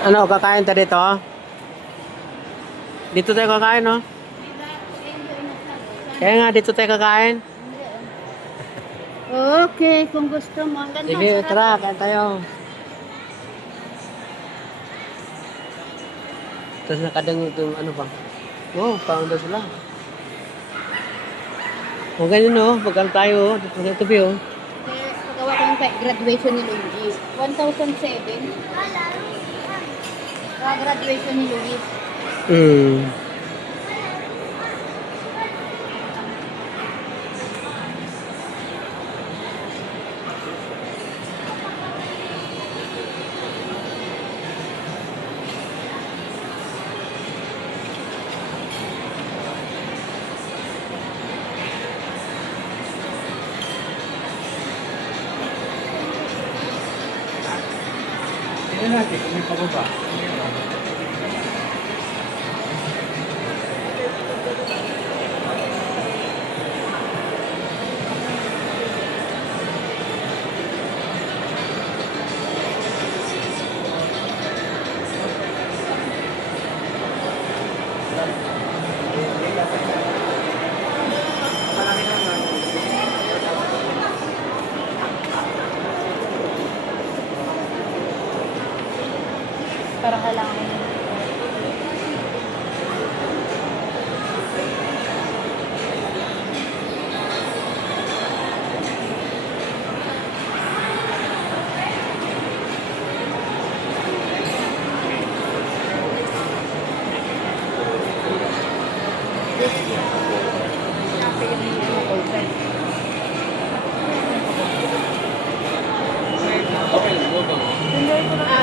Ano, kakain tayo dito? Dito tayo kakain, no? Kaya nga, dito tayo kakain. Okay, kung gusto mo. Ang ganda, Sige, sarap. tara, kain tayo. Tapos nakadang itong ano ba? Oh, parang daw sila. O ganyan, no? Pagkaan tayo, dito sa tabi, oh. Kaya pagawa ko yung graduation ni Luigi. 1,007. Graduation ni Luigi. Hmm. Tingnan natin kung may pababa. Parang kailangan mo.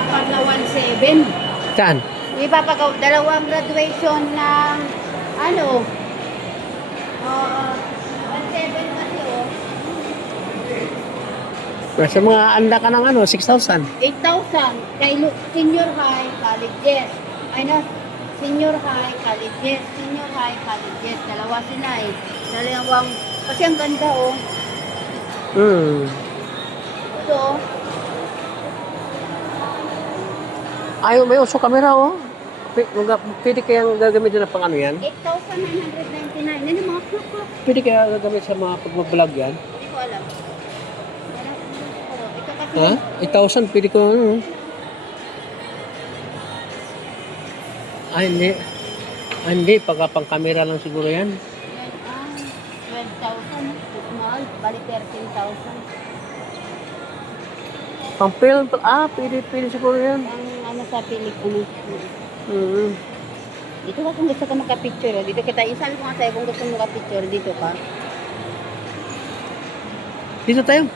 Pag na 1,700. Saan? Ipapagawa dalawang graduation ng ano? 1,700 kasi oh. Nasa mga anda ka ng ano, 6,000. 8,000 kay senior high colleges. Ay na, senior high colleges, senior high colleges. Dalawa sila eh. Dalawang, kasi ang ganda oh. Hmm. Ito, Ay, may uso camera, oh. Pwede kayang gagamitin na pang ano yan? 8,999. Yan yung mga clock. Pwede kaya gagamit sa mga pag-vlog yan? Hindi ko alam. Ito kasi, Ha? 8,000, pwede ko ano? Ay, hindi. Ah, hindi, pagka pang camera lang siguro yan. yan, 12,000. Small, bali 13,000. Pang film, pwede siguro yan. Ang ano sa Pilipinas. Mm. Dito ka kung gusto ka magka-picture. Dito kita, isabi ko nga sa'yo kung gusto mo magka-picture. Dito ka. Dito tayo.